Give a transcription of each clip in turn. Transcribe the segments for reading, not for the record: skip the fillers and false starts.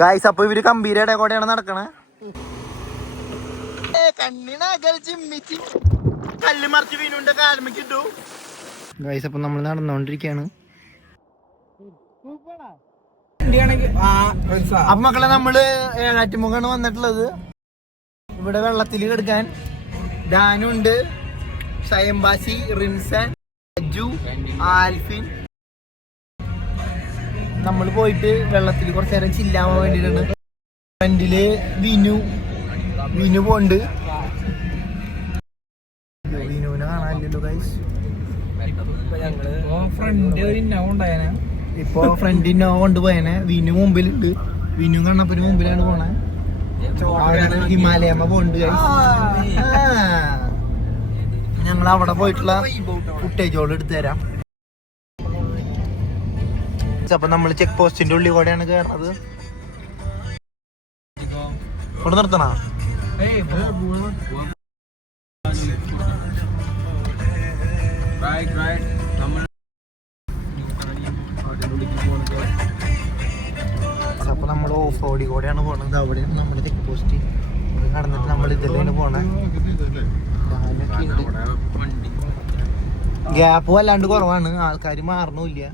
Guys അപ്പൊ ഇവര് കമ്പീരയുടെ കൂടെയാണ് നടക്കണേ. കല്ല് മറിച്ച് വീണുണ്ട് കാൽമക്കിട്ടു. ഗായ്സ് അപ്പൊ നമ്മൾ നടന്നോണ്ടിരിക്കാണ്. അപ്പൊ മക്കളെ നമ്മള് ഏഴാറ്റുമുഖാണ് വന്നിട്ടുള്ളത്. ഇവിടെ വെള്ളത്തിൽ കിടക്കാൻ ഡാനുണ്ട്, ഷയംബാസി, റിൻസൻ, അജു, ആൽഫിൻ. നമ്മൾ പോയിട്ട് വെള്ളത്തിൽ കുറച്ചു നേരം ചില്ലാവാൻ വേണ്ടിയിട്ടാണ്. ഫ്രണ്ടില് വിനു പോണ്ട്. വിനുവിനെ കാണാനില്ലല്ലോ ഗൈസ്. ഇപ്പൊ ഫ്രണ്ട് ഇന്നോവ കൊണ്ടുപോയനെ. വിനു മുമ്പിലുണ്ട്. വിനു കണ്ണപ്പന് മുമ്പിലാണ് പോണേ. ഹിമാലയമ്മ പോണ്ട് ഗൈസ്. ഞങ്ങൾ അവിടെ പോയിട്ടുള്ള ഫുട്ടേജോട് എടുത്തു തരാം. അപ്പൊ നമ്മള് ചെക്ക് പോസ്റ്റിന്റെ ഉള്ളിൽ കൂടെയാണ് കേറണത്. ഇവിടെ നിർത്തണ അപ്പൊ നമ്മൾ ഓഫ് റോഡി കൂടെയാണ് പോണത്. അവിടെയാണ് നമ്മുടെ ചെക്ക് പോസ്റ്റ്. കടന്നിട്ട് നമ്മൾ ഇതിലാണ് പോണേ. ഗ്യാപ്പ് വല്ലാണ്ട് കുറവാണ്. ആൾക്കാർ മാറണില്ല.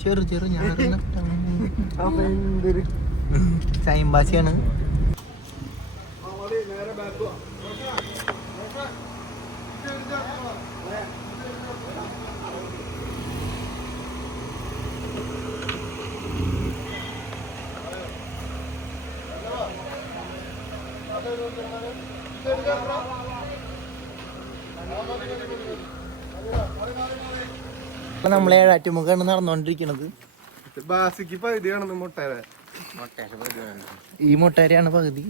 ചെറു ഞാൻ ചൈംബാസിയാണ്. ഇപ്പൊ നമ്മൾ ഏഴാറ്റുമുഖാണ് നടന്നോണ്ടിരിക്കണത്. ഈ മൊട്ടേരയാണ് പകുതി.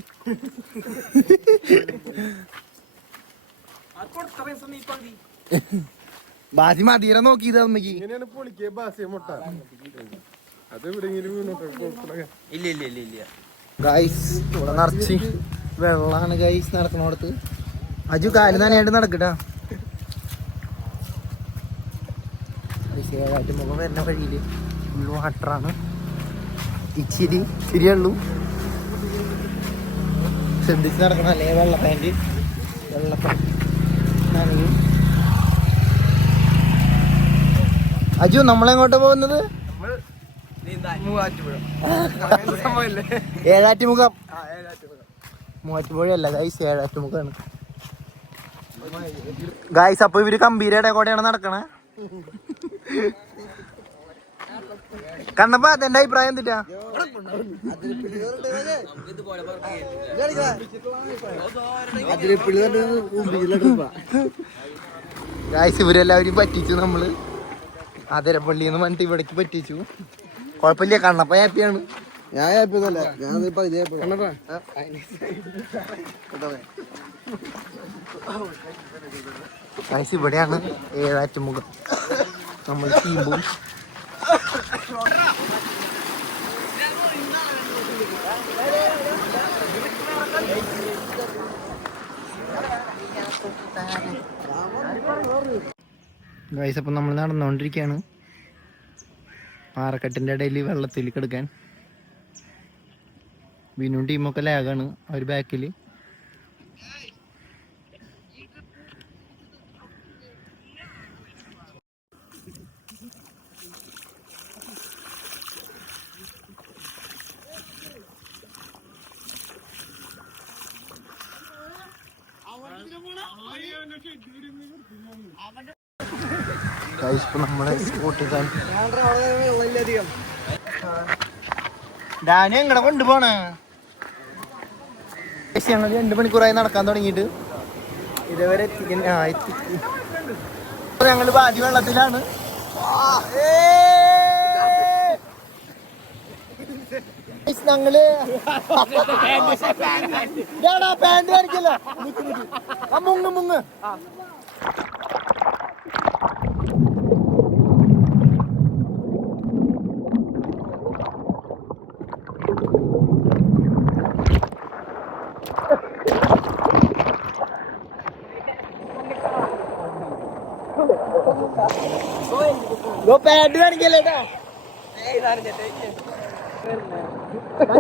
ബാസി മതിരെ നോക്കിയത് അമ്മക്ക്. ഗൈസ് ഇവിടെ നിറച്ച് വെള്ളാണ് ഗൈസ് നടക്കണോടത്ത്. അജു കാല് നനയായിട്ട് നടക്കട്ടാ. ഏഴാറ്റുമുഖം വരുന്ന വഴിയില് ഫുൾ വാട്ടറാണ്. ഇച്ചിരിയുള്ളൂ. ശ്രദ്ധിച്ച് നടക്കണം, അല്ലേ വെള്ള പാൻറ് നനയും. അജു നമ്മളെങ്ങോട്ടാ പോകുന്നത്? ഏഴാറ്റുമുഖം. മൂവാറ്റുപുഴയല്ല guys, ഏഴാറ്റുമുഖാണ് guys. അപ്പൊ ഇവര് കമ്പീരയുടെ കൂടെയാണ് നടക്കണേ. കണ്ടപ്പോ അതെന്റെ അഭിപ്രായം എന്തിട്ടാ? ഗൈസ് ഇവരെല്ലാവരും പറ്റിച്ചു. നമ്മള് അതിരപ്പള്ളിന്ന് പറഞ്ഞിട്ട് ഇവിടേക്ക് പറ്റിച്ചു. കൊഴപ്പില്ല, കണ്ണപ്പ ഹാപ്പിയാണ്. ഞാൻ ഹാപ്പിയൊന്നുമല്ല, ഗൈസ് ഇവിടെയാണ് ഏഴാറ്റുമുഖം. നമ്മൾ ടീമ്പും ഗൈസ്. അപ്പം നമ്മൾ നടന്നുകൊണ്ടിരിക്കുകയാണ് പാറക്കെട്ടിൻ്റെ ഇടയിൽ വെള്ളത്തിൽ കിടക്കാൻ. വിനു ടീമൊക്കെ ലാഗാണ്, അവർ ബാക്കിൽ. നമ്മളെ ഡാനി എങ്ങനെ കൊണ്ടുപോണേ? ഞങ്ങൾ 2 മണിക്കൂറായി നടക്കാൻ തുടങ്ങിയിട്ട്. ഇതുവരെ എത്തി. ഞങ്ങൾ പാതി വെള്ളത്തിലാണ്. ഞങ്ങള് പാൻറ് കാണിക്കല്ലോ. മുങ്ങ് പാൻറ് കാണിക്കല്ലേട്ടാ.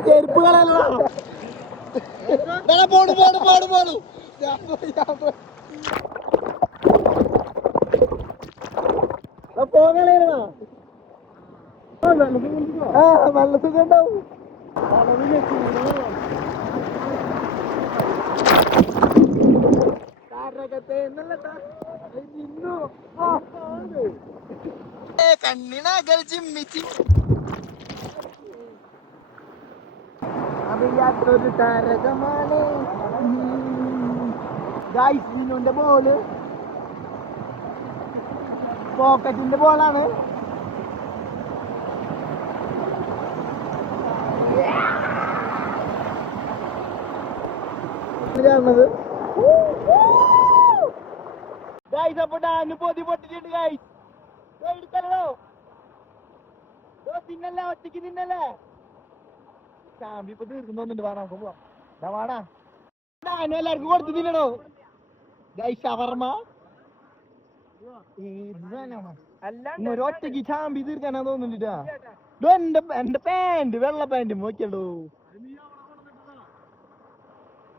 ചെരുപ്പ് കളയല്ലോ. പോണു പോണു പോണു പോണു. പോകളേടാ. നല്ല സുഖം ഉണ്ടാവും. കണ്ണിനകൽ ചിമ്മിച്ചി അറിയാത്തൊരു താരകമാണ് ഗായ്സിന്റെ ബോള്. പോക്കറ്റിന്റെ ബോളാണ്. ഗായ്സ് അപ്പൊ ഡാന് പൊതി പൊട്ടിച്ചിട്ട് ഗായ്സ് എടുത്തല്ലോ. തിന്നല്ലേ ഒറ്റയ്ക്ക് തിന്നല്ലേ. ചാമ്പി ഇപ്പൊ തീർക്കുന്നൊന്നുണ്ട്. വാടാ നമുക്ക് പോവാം. വാടാ ഡാനും എല്ലാവർക്കും കൊടുത്തു തിന്നണോ ഗായ്സ്. ഷവർമ്മ ഒരു ഒറ്റയ്ക്ക് ചാമ്പി തീർക്കാനാ തോന്നുന്നില്ല. എന്റെ പാന്റ് വെള്ള പാന്റ് നോക്കിയല്ലോ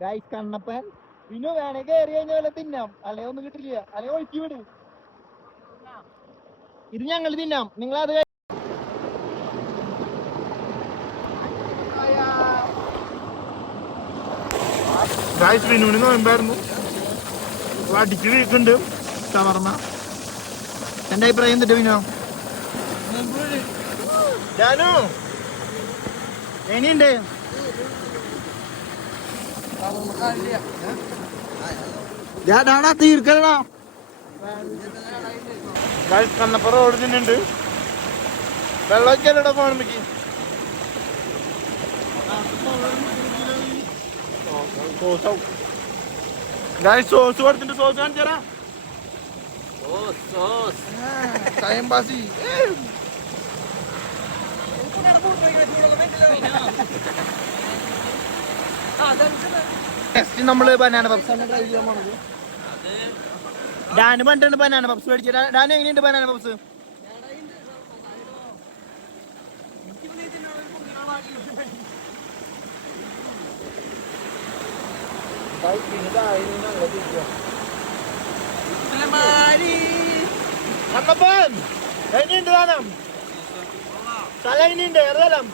ഗായ്സ്. കണ്ണപ്പൻ പിന്നെ വേണേ കയറി കഴിഞ്ഞ പോലെ തിന്നാം. അല്ലെ ഒന്നും കിട്ടില്ല. അല്ലെ ഒഴുക്കി വിട്. ഇത് ഞങ്ങൾ തിന്നാം. നിങ്ങളത് വിനുവിന് നോയമ്പായിരുന്നു. അടിച്ച് വീക്കുണ്ട് ഷവർമ്മ. എന്റെ അഭിപ്രായം എന്തിട്ട് വിനോ? ജാനു ഇനിയുണ്ട്. തീർക്കണോ? കണ്ണപ്പുറ റോഡ് തന്നെയുണ്ട്. വെള്ളമൊക്കെയല്ലടാ ഫോണിക്ക്. സോസ് കൊടുത്തിട്ട് സോസ് കാണിച്ചാ ടൈം പാസ്. നെക്സ്റ്റ് നമ്മള് ബനാന പപ്സ് ആണ് ട്രൈ ചെയ്യാൻ പോണത്. ഡാന് പണ്ടുണ്ട് ബനാന പപ്സ് മേടിച്ച. ഡാൻ എങ്ങനെയുണ്ട് ബനാന പപ്സ്? കണ്ണപ്പൻ എങ്ങനെയുണ്ട് ദാനം? തല എങ്ങനെയുണ്ട്? എറുതലം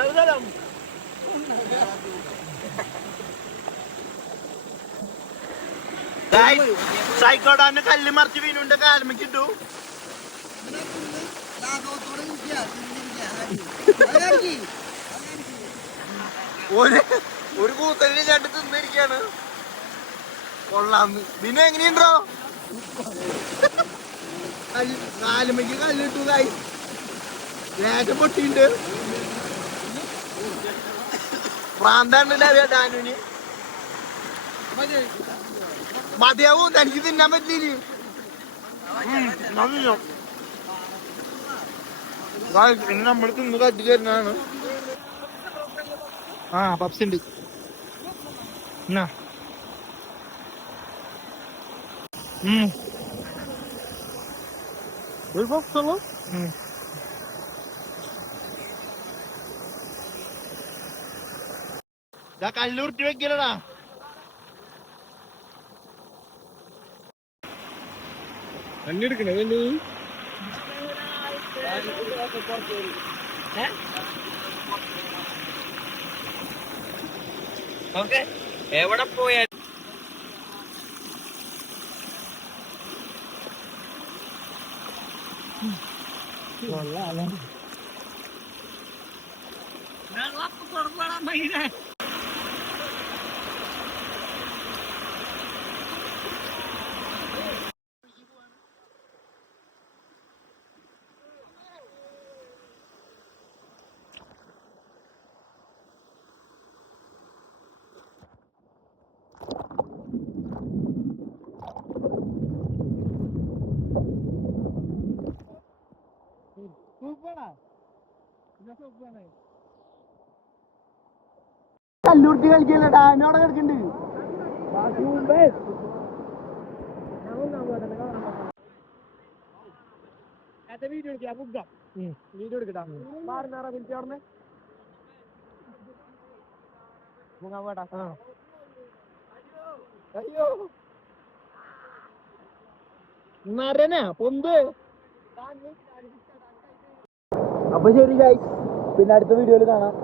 എറുതലം സൈക്കോടാന്റെ കല്ല് മറിച്ച് വീനുണ്ട് കാലമ്മക്ക് ഇട്ടു. ഒരു കൂത്തലിന് രണ്ട് തിന്നിരിക്കാണ്. കൊള്ളാന്ന്. പിന്നെ എങ്ങനെയുണ്ടോ? കാലുമയ്ക്ക് കല്ലിട്ടു. കായ് ലേറ്റം പൊട്ടിണ്ട്. പ്രാന്താണ്ടല്ലേ ഡാനുവിന്. മതിയാവൂ. തനിക്ക് തിന്നാൻ പറ്റില്ല. പിന്നെ നമ്മൾ തിന്ന് കത്തി തരുന്നതാണ്. ആ പപ്സ് ഉണ്ട്. ഒരു പപ്സ് ഉള്ളു. കല്ലൂർത്തി വെക്കലടാ. കണ്ണെടുക്കണേ ഓക്കെ. എവിടെ പോയാൽ കല്ലൂർത്തി കളിക്കല്ലേ. ഡാനോടെ കളിക്കണ്ട്. വീഡിയോ എടുക്കാം. വീഡിയോ എടുക്കട്ടാ. 12 മിനിറ്റ്. അയ്യോ നരനാ പൊന്ത്. അപ്പൊ ശരി ഗൈസ്, പിന്നെ അടുത്ത വീഡിയോയിൽ കാണാം.